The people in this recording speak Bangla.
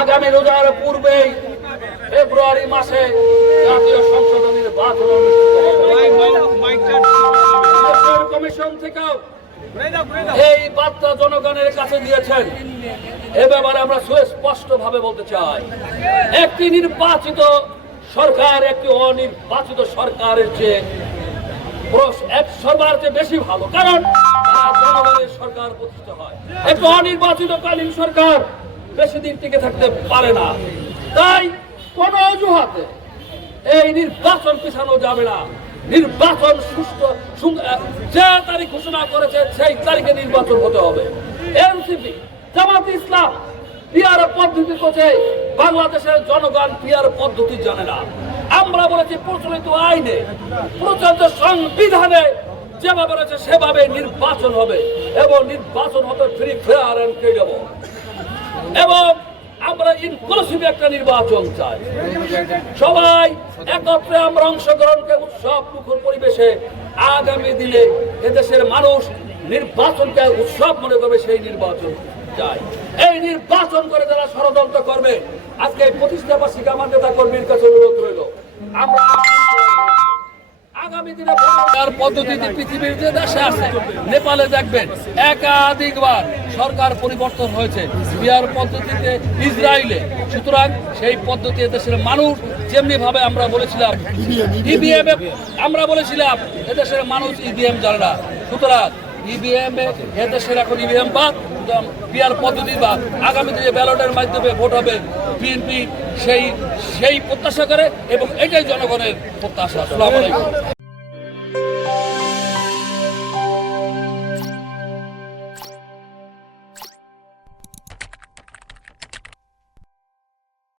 আগামী রোজার পূর্বে ফেব্রুয়ারি মাসে জাতীয় সংসদ নির্বাচন অনুষ্ঠিত হবে। নির্বাচন কমিশন থেকেও এই বার্তা জনগণের কাছে দিয়েছেন। এ ব্যাপারে আমরা সুস্পষ্ট ভাবে বলতে চাই একটি নির্বাচিত সরকার একটি অনির্বাচিত সরকারের চেয়ে এক সরকার চেয়ে বেশি ভালো। কারণ জনগণের সরকার প্রতিষ্ঠা হয়। একটি অনির্বাচিতকালীন সরকার বেশি দিন টিকে থাকতে পারে না। তাই কোন অজুহাতে এই নির্বাচন পিছানো যাবে না। নির্বাচন সুস্থ যে তারিখ ঘোষণা করেছে সেই তারিখে নির্বাচন হতে হবে। এনসিপি, জামাত ইসলাম, পিয়ার পদ্ধতি করছে। বাংলাদেশের জনগণ পিয়ার পদ্ধতি জানে না। আমরা বলেছি প্রচলিত আইনে প্রচলিত সংবিধানে যেভাবে রয়েছে সেভাবে নির্বাচন হবে। এবং নির্বাচন হবে ফ্রি ফেয়ার অ্যান্ড ক্রেডেবল এবং আমরা ইনক্লুসিভ একটা নির্বাচন চাই। সবাই একত্রে আমরা অংশগ্রহণকে উৎসব মুখর পরিবেশে আগামী দিনে এদেশের মানুষ নির্বাচনকে উৎসব মনে করবে, সেই নির্বাচন চাই। এই নির্বাচন করে যারা ষড়যন্ত্র করবে, আজকে এই প্রতিষ্ঠা বার্ষিক আমার নেতা কর্মীর কাছে অনুরোধ রইল। আমরা দিনে পদ্ধতিতে পৃথিবীর যে দেশে আছে, নেপালে দেখবেন একাধিকবার সরকার পরিবর্তন হয়েছে। বিহার পদ্ধতিতে ইসরায়েলে। সুতরাং সেই পদ্ধতি মানুষ যেমনি ভাবে আমরা বলেছিলাম ইভিএম আমরা বলেছিলাম, এদেশের মানুষ ইভিএম জানে না। সুতরাং ইভিএম এদেশের এখন ইভিএম বাদ বিহার পদ্ধতি বাদ আগামী দিনে ব্যালটের মাধ্যমে ভোট হবে বিএনপি সেই সেই প্রত্যাশা করে এবং এটাই জনগণের প্রত্যাশা। আসসালামু আলাইকুম।